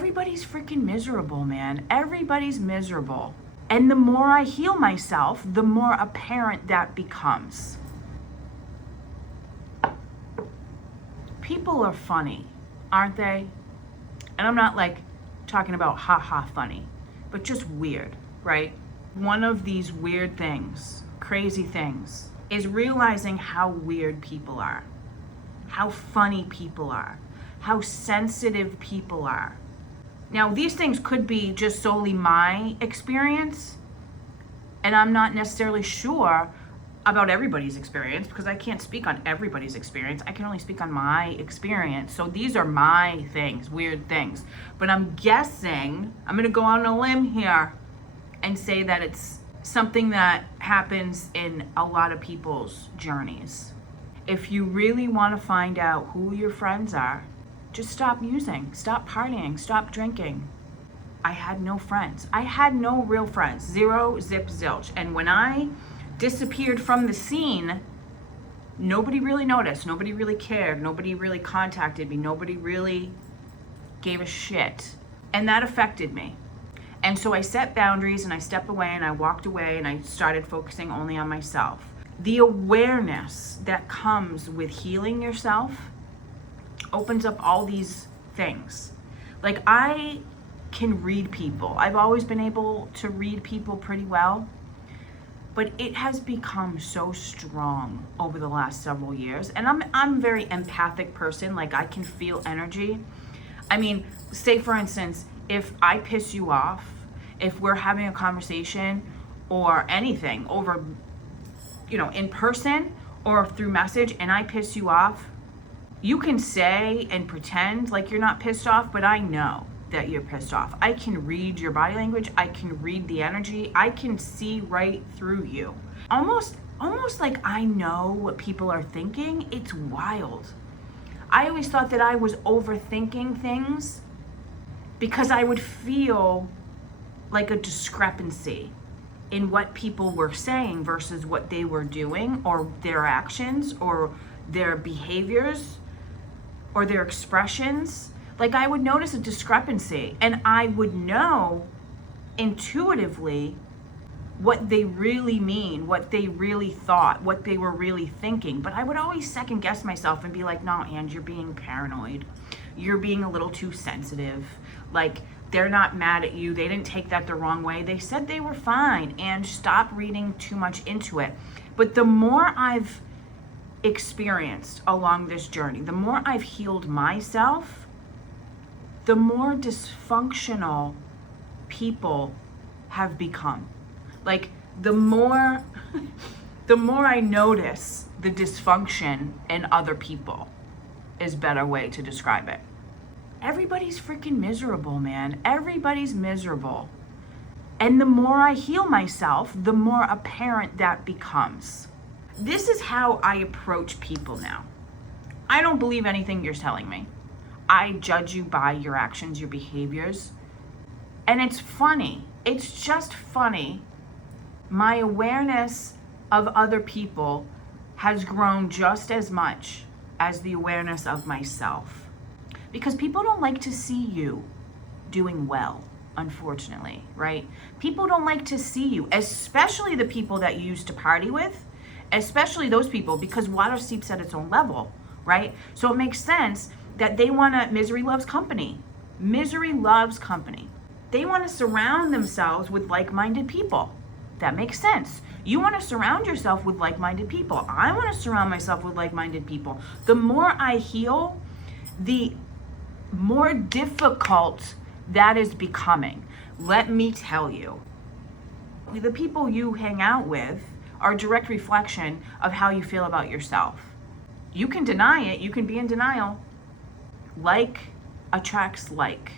everybody's freaking miserable, man. Everybody's miserable. And the more I heal myself, the more apparent that becomes. People are funny, aren't they? And I'm not like talking about ha-ha funny, but just weird, right? One of these weird things, crazy things, is realizing how weird people are, how funny people are, how sensitive people are. Now, these things could be just solely my experience, and I'm not necessarily sure about everybody's experience because I can't speak on everybody's experience. I can only speak on my experience. So these are my things, weird things. But I'm guessing, I'm gonna go on a limb here and say that it's something that happens in a lot of people's journeys. If you really want to find out who your friends are, just stop using, stop partying, stop drinking. I had no friends. I had no real friends. Zero, zip, zilch. And when I disappeared from the scene, nobody really noticed, nobody really cared, nobody really contacted me, nobody really gave a shit. And that affected me. And so I set boundaries and I stepped away and I walked away and I started focusing only on myself. The awareness that comes with healing yourself opens up all these things. Like, I can read people. I've always been able to read people pretty well, but it has become so strong over the last several years. And I'm a very empathic person. Like, I can feel energy. I mean, say for instance, if I piss you off, if we're having a conversation or anything over, in person or through message, and I piss you off, you can say and pretend like you're not pissed off, but I know that you're pissed off. I can read your body language. I can read the energy. I can see right through you. Almost like I know what people are thinking. It's wild. I always thought that I was overthinking things because I would feel like a discrepancy in what people were saying versus what they were doing, or their actions, or their behaviors, or their expressions. Like, I would notice a discrepancy and I would know intuitively what they really mean, what they really thought, what they were really thinking. But I would always second guess myself and be like, no, And, you're being paranoid. You're being a little too sensitive. Like, they're not mad at you. They didn't take that the wrong way. They said they were fine. And stop reading too much into it. But the more I've experienced along this journey, the more I've healed myself, the more dysfunctional people have become. Like, the more I notice the dysfunction in other people is a better way to describe it. Everybody's freaking miserable, man. Everybody's miserable. And the more I heal myself, the more apparent that becomes. This is how I approach people now. I don't believe anything you're telling me. I judge you by your actions, your behaviors. And it's funny. It's just funny. My awareness of other people has grown just as much as the awareness of myself. Because people don't like to see you doing well, unfortunately, right? People don't like to see you, especially the people that you used to party with, especially those people, because water seeps at its own level, right? So it makes sense that they want to, misery loves company. Misery loves company. They want to surround themselves with like-minded people. That makes sense. You want to surround yourself with like-minded people. I want to surround myself with like-minded people. The more I heal, the more difficult that is becoming. Let me tell you, the people you hang out with are a direct reflection of how you feel about yourself. You can deny it, you can be in denial. Like attracts like.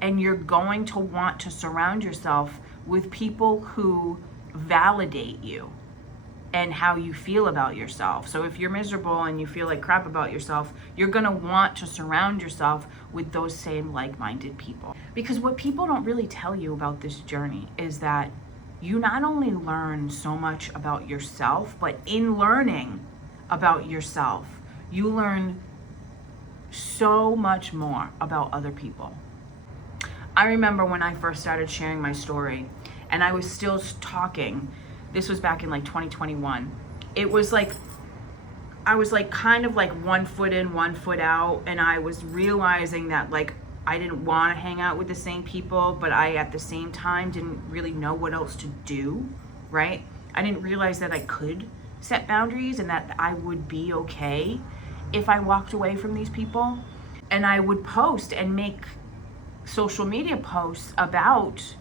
And you're going to want to surround yourself with people who validate you and how you feel about yourself. So if you're miserable and you feel like crap about yourself, you're gonna want to surround yourself with those same like-minded people. Because what people don't really tell you about this journey is that you not only learn so much about yourself, but in learning about yourself, you learn so much more about other people. I remember when I first started sharing my story and I was still talking. This was back in like 2021. It was like, I was like kind of like 1 foot in, 1 foot out. And I was realizing that like, I didn't want to hang out with the same people, but I at the same time didn't really know what else to do, right? I didn't realize that I could set boundaries and that I would be okay if I walked away from these people. And I would post and make social media posts about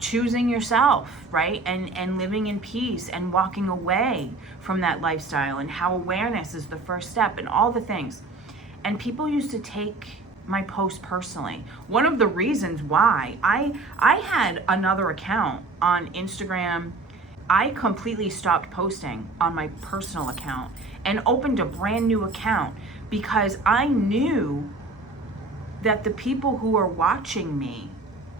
choosing yourself, right? And living in peace and walking away from that lifestyle, and how awareness is the first step and all the things. And people used to take my post personally. One of the reasons why I had another account on Instagram, I completely stopped posting on my personal account and opened a brand new account because I knew that the people who are watching me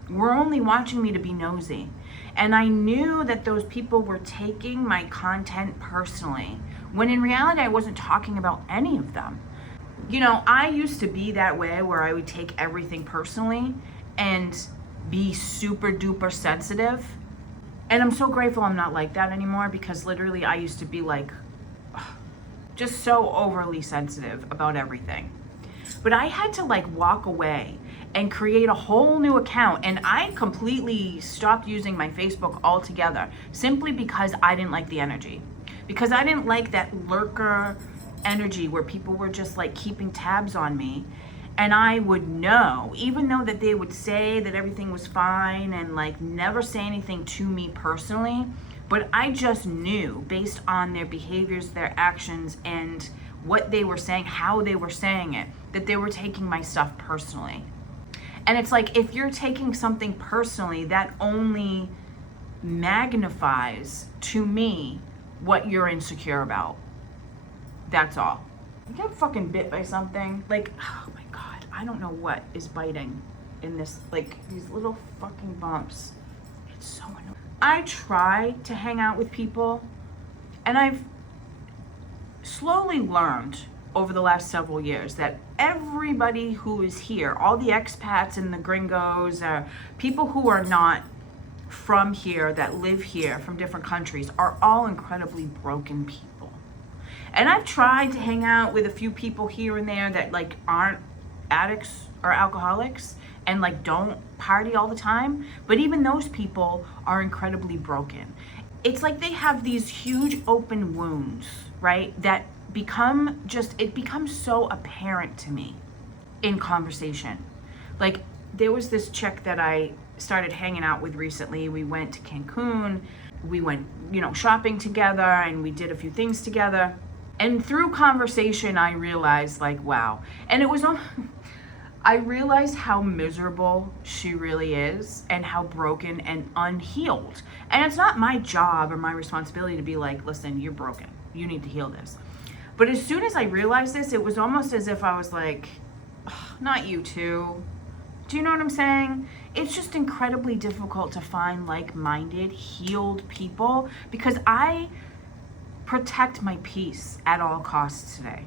were only watching me to be nosy. And I knew that those people were taking my content personally, when in reality I wasn't talking about any of them. You know, I used to be that way where I would take everything personally and be super duper sensitive. And I'm so grateful I'm not like that anymore, because literally I used to be like, just so overly sensitive about everything. But I had to like walk away and create a whole new account. And I completely stopped using my Facebook altogether, simply because I didn't like the energy. Because I didn't like that lurker energy where people were just like keeping tabs on me. And I would know, even though that they would say that everything was fine and like never say anything to me personally, but I just knew based on their behaviors, their actions, and what they were saying, how they were saying it, that they were taking my stuff personally. And it's like, if you're taking something personally, that only magnifies to me what you're insecure about. That's all. You get fucking bit by something. Like, oh my God, I don't know what is biting in this, like these little fucking bumps. It's so annoying. I try to hang out with people, and I've slowly learned over the last several years that everybody who is here, all the expats and the gringos, people who are not from here, that live here from different countries, are all incredibly broken people. And I've tried to hang out with a few people here and there that like aren't addicts or alcoholics and like don't party all the time, but even those people are incredibly broken. It's like they have these huge open wounds, right? That become just, it becomes so apparent to me in conversation. Like there was this chick that I started hanging out with recently. We went to Cancun, we went, you know, shopping together, and we did a few things together. And through conversation, I realized like, wow. And it was, I realized how miserable she really is and how broken and unhealed. And it's not my job or my responsibility to be like, listen, you're broken. You need to heal this. But as soon as I realized this, it was almost as if I was like, not you too. Do you know what I'm saying? It's just incredibly difficult to find like-minded, healed people, because I protect my peace at all costs today.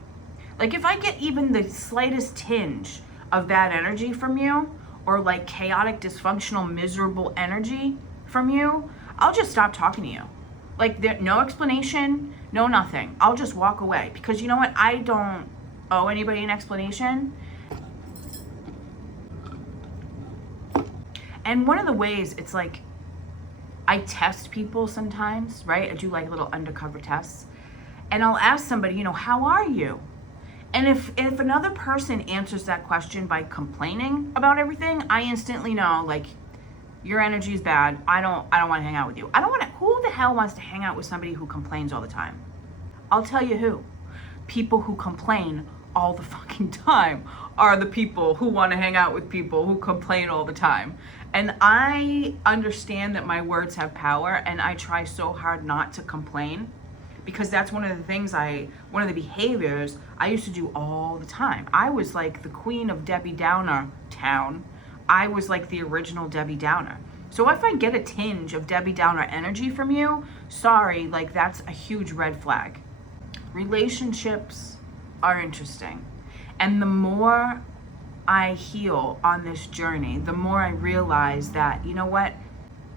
Like if I get even the slightest tinge of bad energy from you, or like chaotic, dysfunctional, miserable energy from you, I'll just stop talking to you. Like there, no explanation, no nothing. I'll just walk away, because you know what? I don't owe anybody an explanation. And one of the ways, it's like, I test people sometimes, right? I do like little undercover tests. And I'll ask somebody, you know, how are you? And if another person answers that question by complaining about everything, I instantly know, like, your energy is bad. I don't want to hang out with you. I don't want to, who the hell wants to hang out with somebody who complains all the time? I'll tell you who. People who complain all the fucking time are the people who want to hang out with people who complain all the time. And I understand that my words have power, and I try so hard not to complain, because that's one of the things one of the behaviors I used to do all the time. I was like the queen of Debbie Downer town. I was like the original Debbie Downer. So if I get a tinge of Debbie Downer energy from you, sorry, like that's a huge red flag. Relationships are interesting. And the more I heal on this journey, the more I realize that, you know what?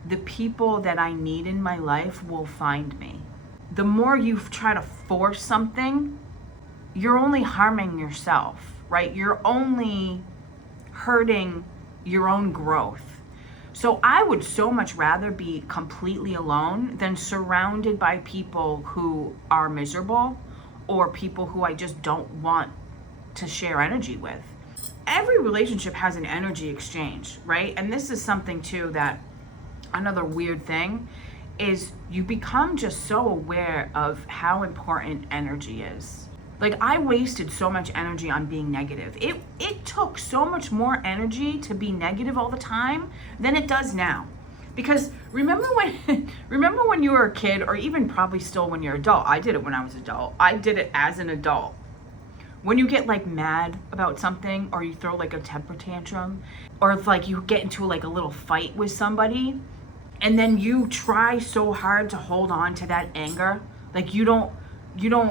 The people that I need in my life will find me. The more you try to force something, you're only harming yourself, right? You're only hurting your own growth. So I would so much rather be completely alone than surrounded by people who are miserable or people who I just don't want to share energy with. Every relationship has an energy exchange, right? And this is something too that another weird thing is you become just so aware of how important energy is. Like, I wasted so much energy on being negative. It took so much more energy to be negative all the time than it does now. Because remember when you were a kid, or even probably still when you're adult, I did it when I was adult. I did it as an adult. When you get like mad about something, or you throw like a temper tantrum, or if like you get into like a little fight with somebody, and then you try so hard to hold on to that anger, like you don't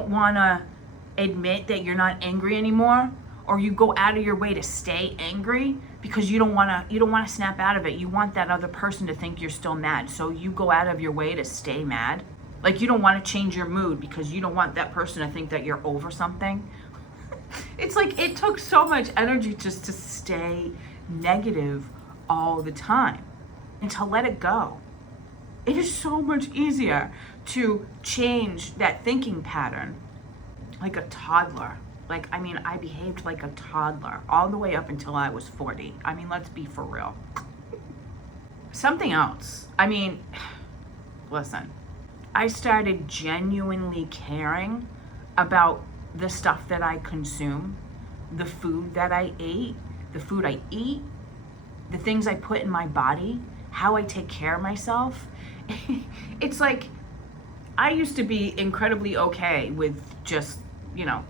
want to admit that you're not angry anymore, or you go out of your way to stay angry because you don't want to snap out of it. You want that other person to think you're still mad, so you go out of your way to stay mad. Like, you don't want to change your mood because you don't want that person to think that you're over something. It's like it took so much energy just to stay negative all the time and to let it go. It is so much easier to change that thinking pattern like a toddler. Like, I mean, I behaved like a toddler all the way up until I was 40. I mean, let's be for real. Something else. I mean, listen, I started genuinely caring about the stuff that I consume, the food that I ate, the food I eat, the things I put in my body, how I take care of myself. It's like, I used to be incredibly okay with just,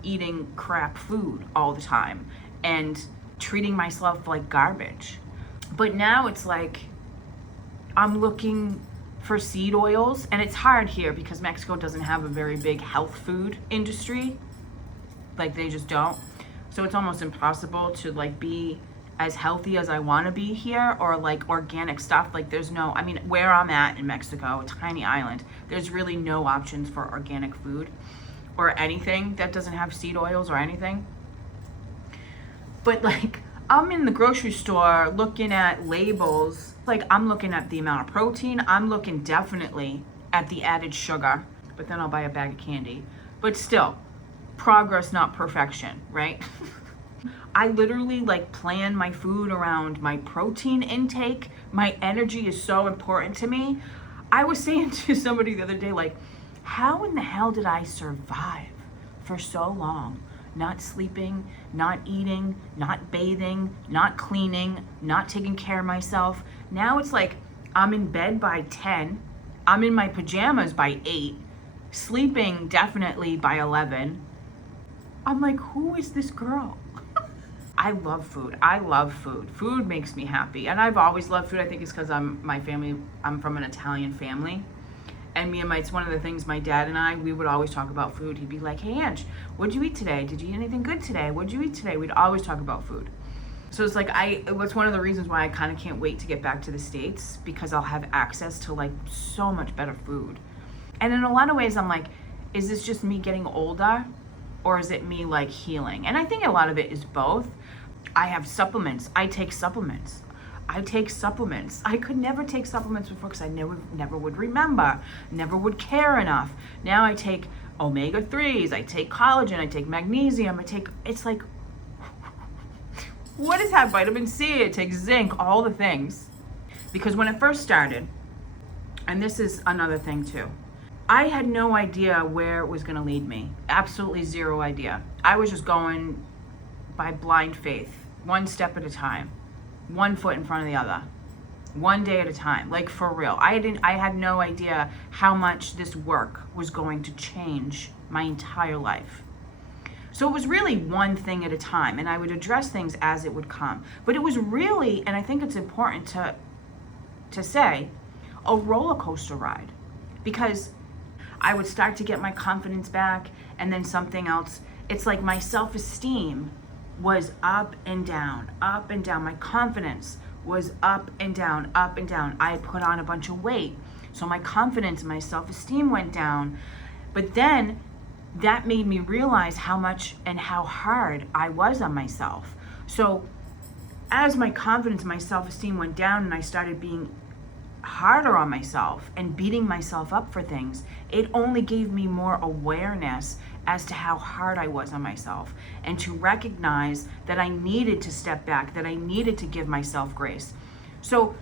eating crap food all the time and treating myself like garbage. But now it's like, I'm looking for seed oils, and it's hard here because Mexico doesn't have a very big health food industry. Like, they just don't. So it's almost impossible to like be as healthy as I want to be here, or like organic stuff. Like, there's no, I mean, where I'm at in Mexico, a tiny island, there's really no options for organic food or anything that doesn't have seed oils or anything. But like, I'm in the grocery store looking at labels, like I'm looking at the amount of protein, I'm looking definitely at the added sugar, but then I'll buy a bag of candy. But still, progress, not perfection, right? I literally like plan my food around my protein intake. My energy is so important to me. I was saying to somebody the other day, like, how in the hell did I survive for so long? Not sleeping, not eating, not bathing, not cleaning, not taking care of myself. Now it's like I'm in bed by 10, I'm in my pajamas by 8, sleeping definitely by 11. I'm like, who is this girl? I love food. I love food. Food makes me happy. And I've always loved food. I think it's because I'm from an Italian family. And it's one of the things my dad and I, we would always talk about food. He'd be like, hey, Ange, what'd you eat today? Did you eat anything good today? What'd you eat today? We'd always talk about food. So it's like, it's one of the reasons why I kind of can't wait to get back to the States, because I'll have access to like so much better food. And in a lot of ways, I'm like, is this just me getting older, or is it me like healing? And I think a lot of it is both. I have supplements. I take supplements. I could never take supplements before because I never would remember, never would care enough. Now I take omega-3s, I take collagen, I take magnesium, it's like, what is that? Vitamin C, I take zinc, all the things. Because when it first started, and this is another thing too, I had no idea where it was gonna lead me. Absolutely zero idea. I was just going by blind faith, one step at a time, one foot in front of the other, one day at a time, like for real. I had no idea how much this work was going to change my entire life. So it was really one thing at a time, and I would address things as it would come. But it was really, and I think it's important to say, a roller coaster ride, because I would start to get my confidence back, and then something else. It's like my self-esteem was up and down, up and down. My confidence was up and down, up and down. I had put on a bunch of weight, so my confidence, my self-esteem went down. But then that made me realize how much and how hard I was on myself. So as my confidence, my self-esteem went down and I started being harder on myself and beating myself up for things, it only gave me more awareness as to how hard I was on myself, and to recognize that I needed to step back, that I needed to give myself grace. So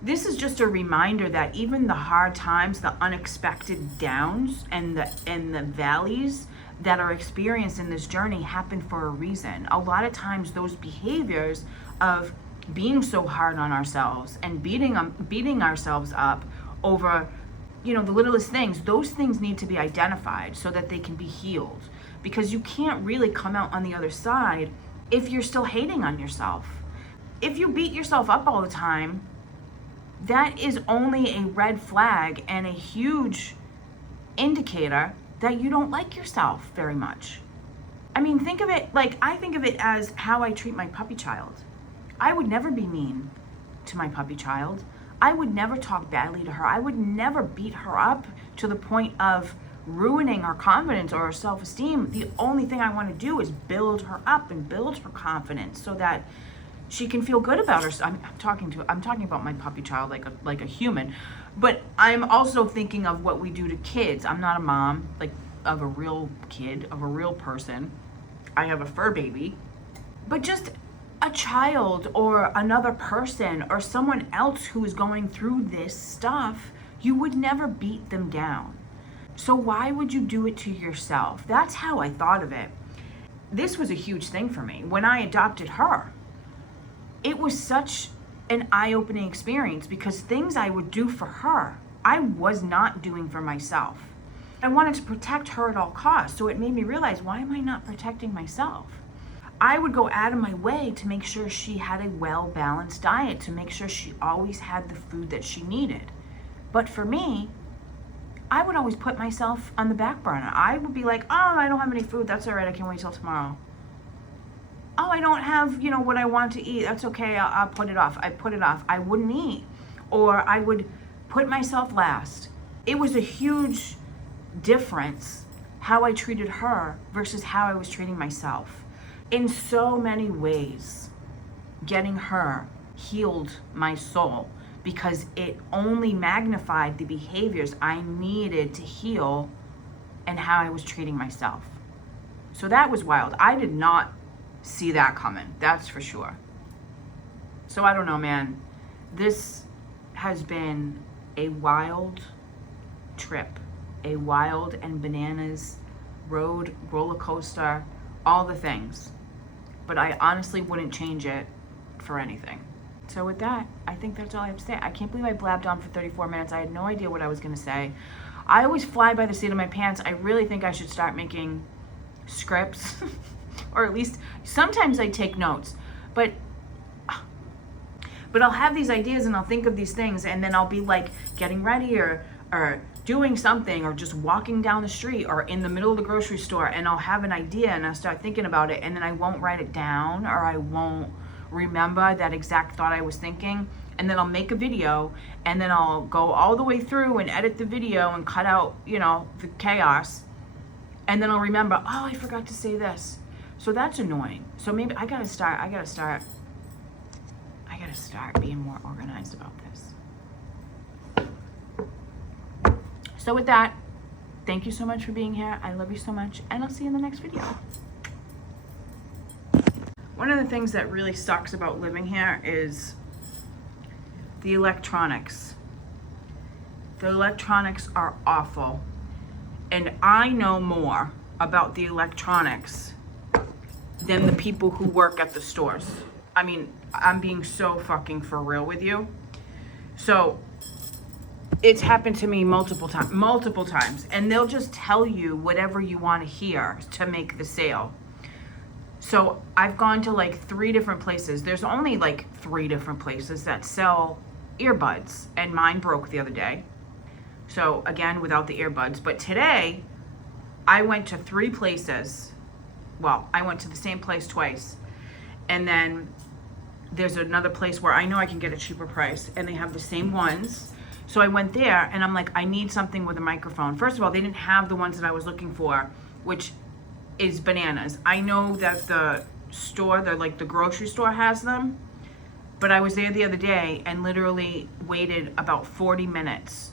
this is just a reminder that even the hard times, the unexpected downs and the valleys that are experienced in this journey happen for a reason. A lot of times those behaviors of being so hard on ourselves and beating ourselves up over, the littlest things, those things need to be identified so that they can be healed. Because you can't really come out on the other side if you're still hating on yourself. If you beat yourself up all the time, that is only a red flag and a huge indicator that you don't like yourself very much. I mean, think of it like, I think of it as how I treat my puppy child. I would never be mean to my puppy child. I would never talk badly to her. I would never beat her up to the point of ruining her confidence or her self-esteem. The only thing I want to do is build her up and build her confidence so that she can feel good about herself. I'm talking about my puppy child like a human, but I'm also thinking of what we do to kids. I'm not a mom of a real kid, of a real person. I have a fur baby, but just a child or another person or someone else who is going through this stuff, you would never beat them down. So why would you do it to yourself? That's how I thought of it. This was a huge thing for me. When I adopted her, it was such an eye-opening experience because things I would do for her, I was not doing for myself. I wanted to protect her at all costs, so it made me realize, why am I not protecting myself? I would go out of my way to make sure she had a well-balanced diet, to make sure she always had the food that she needed. But for me, I would always put myself on the back burner. I would be like, oh, I don't have any food. That's all right. I can wait till tomorrow. Oh, I don't have, what I want to eat. That's okay. I'll put it off. I put it off. I wouldn't eat. Or I would put myself last. It was a huge difference how I treated her versus how I was treating myself. In so many ways, getting her healed my soul because it only magnified the behaviors I needed to heal and how I was treating myself. So that was wild. I did not see that coming, that's for sure. So I don't know, man. This has been a wild trip, a wild and bananas roller coaster, all the things. But I honestly wouldn't change it for anything. So with that, I think that's all I have to say. I can't believe I blabbed on for 34 minutes. I had no idea what I was gonna say. I always fly by the seat of my pants. I really think I should start making scripts, or at least sometimes I take notes, but I'll have these ideas and I'll think of these things and then I'll be like getting ready or doing something or just walking down the street or in the middle of the grocery store and I'll have an idea and I'll start thinking about it and then I won't write it down or I won't remember that exact thought I was thinking, and then I'll make a video and then I'll go all the way through and edit the video and cut out, the chaos, and then I'll remember, oh, I forgot to say this. So that's annoying. So maybe I gotta start being more organized about this. So with that, thank you so much for being here. I love you so much, and I'll see you in the next video. One of the things that really sucks about living here is the electronics. The electronics are awful. And I know more about the electronics than the people who work at the stores. I mean, I'm being so fucking for real with you. So it's happened to me multiple times, and they'll just tell you whatever you want to hear to make the sale. So I've gone to like 3 different places. There's only like 3 different places that sell earbuds, and mine broke the other day. So again, without the earbuds. But today, I went to 3 places. Well, I went to the same place twice. And then there's another place where I know I can get a cheaper price and they have the same ones. So I went there and I'm like, I need something with a microphone. First of all, they didn't have the ones that I was looking for, which is bananas. I know that the store, the grocery store has them, but I was there the other day and literally waited about 40 minutes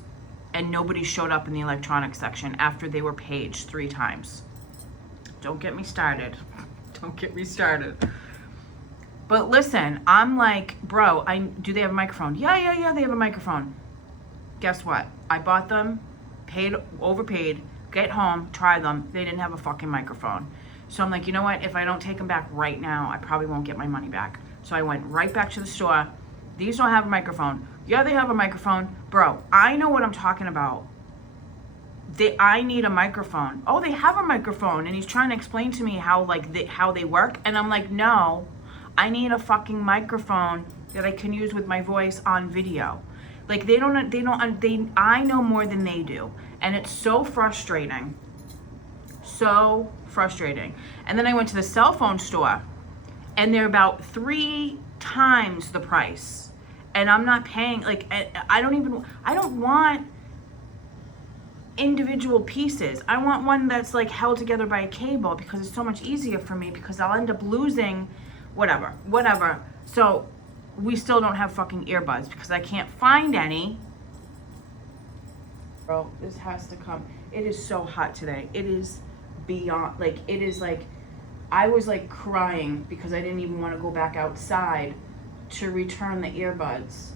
and nobody showed up in the electronics section after they were paged 3 times. Don't get me started. Don't get me started. But listen, I'm like, bro, do they have a microphone? Yeah, they have a microphone. Guess what? I bought them, overpaid, get home, try them. They didn't have a fucking microphone. So I'm like, you know what? If I don't take them back right now, I probably won't get my money back. So I went right back to the store. These don't have a microphone. Yeah, they have a microphone. Bro, I know what I'm talking about. I need a microphone. Oh, they have a microphone. And he's trying to explain to me how they work. And I'm like, no, I need a fucking microphone that I can use with my voice on video. Like I know more than they do. And it's so frustrating. So frustrating. And then I went to the cell phone store and they're about 3 times the price. And I'm not paying, I don't want individual pieces. I want one that's like held together by a cable because it's so much easier for me because I'll end up losing whatever. So we still don't have fucking earbuds because I can't find any. Bro, this has to come. It is so hot today. It is beyond, I was crying because I didn't even want to go back outside to return the earbuds.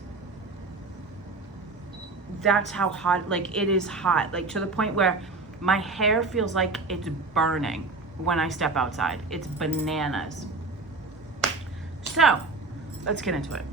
That's how hot, it is hot, to the point where my hair feels like it's burning when I step outside. It's bananas. So, let's get into it.